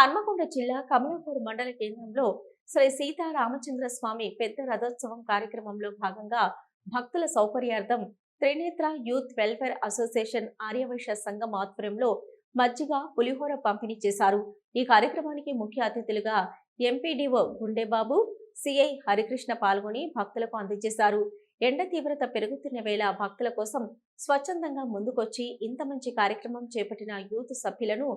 హన్మకొండ జిల్లా కమలాపూర్ మండల కేంద్రంలో శ్రీ సీతారామచంద్ర స్వామి పెద్ద రథోత్సవం కార్యక్రమంలో భాగంగా భక్తుల సౌకర్యార్థం Trinetra youth welfare association Aryavysya సంఘం ఆధ్వర్యంలో మజ్జిగ పులిహోర పంపిణీ చేశారు. ఈ కార్యక్రమానికి ముఖ్య అతిథులుగా ఎంపీడీఓ గుండెబాబు, సిఐ హరికృష్ణ పాల్గొని భక్తులకు అందజేశారు. ఎండ తీవ్రత పెరుగుతున్న వేళ భక్తుల కోసం స్వచ్ఛందంగా ముందుకొచ్చి ఇంత మంచి కార్యక్రమం చేపట్టిన యూత్ సభ్యులను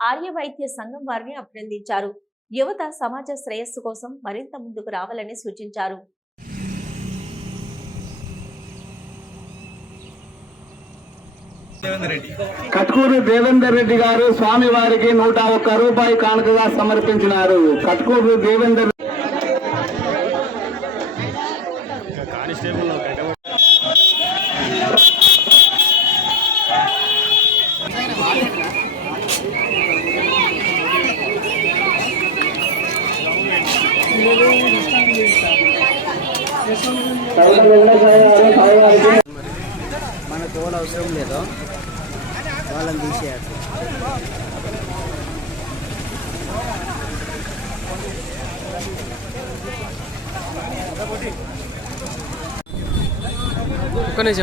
ఆర్య వైద్య సంఘం వారిని అభినందించారు. యువత సమాజ శ్రేయస్సు కోసం మరింత ముందుకు రావాలని సూచించారు. కట్కూరు దేవేందర్ రెడ్డి గారు స్వామి వారికి 101 రూపాయి కానుకగా సమర్పించినారు. కట్కూరు దేవేందర్ మన తోలు అవసరం లేదు, వాళ్ళని తీసేయాలి.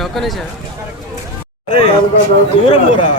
ఒక్క నిమిషం దూరం దూరం